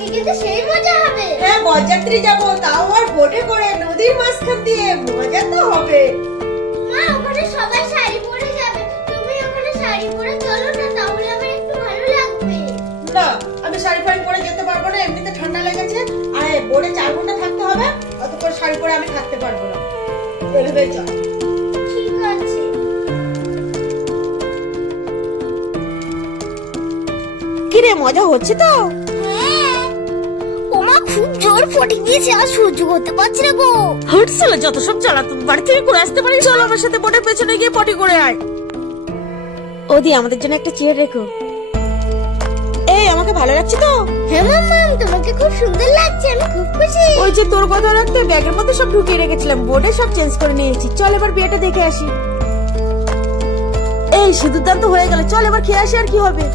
আজকে কিন্তু সেই মজা হবে। হ্যাঁ বরযাত্রী যাবো, তাও আর বোটে করে নদীর মাঝখান দিয়ে, মজা তো হবে। মা ওখানে সবাই শাড়ি পরে যাবে, তুমি ওখানে শাড়ি পরে চলো না, তাহলে আমার একটু ভালো লাগবে। না আমি শাড়ি ফাড়ি পরে যেতে পারবো না, এমনিতে ঠান্ডা লেগেছে, আর বোটে 4 ঘন্টা থাকতে হবে, অত করে শাড়ি পরে আমি থাকতে পারবো না। এভাবেই চল। ঠিক আছে। কিরে মজা হচ্ছে তো? হ্যাঁ ওমা খুব জোর ফটিক দিয়েছে, আর সহ্য করতে পারছি না গো। হট সালা যত সব জ্বালাতন, বাড়ি থেকে করে আসতে পারি, চল আমার সাথে বোটের পেছনে গিয়ে পটি করে আয়। ওদি আমাদের জন্য একটা চেয়ার রেখো। এই আমাকে ভালো লাগছে তো? হ্যাঁ মাম্মাম তোমাকে খুব সুন্দর লাগছে, আমি খুব খুশি। ওই যে তোর কথা রাখতে ব্যাগের মধ্যে সব ঢুকিয়ে রেখেছিলাম, বোর্ডে সব চেঞ্জ করে নিয়েছি, চল এবার বিয়েটা দেখে আসি। এই সিঁদুর দান তো হয়ে গেল, চল এবার খেয়ে আসি, আর কি হবে।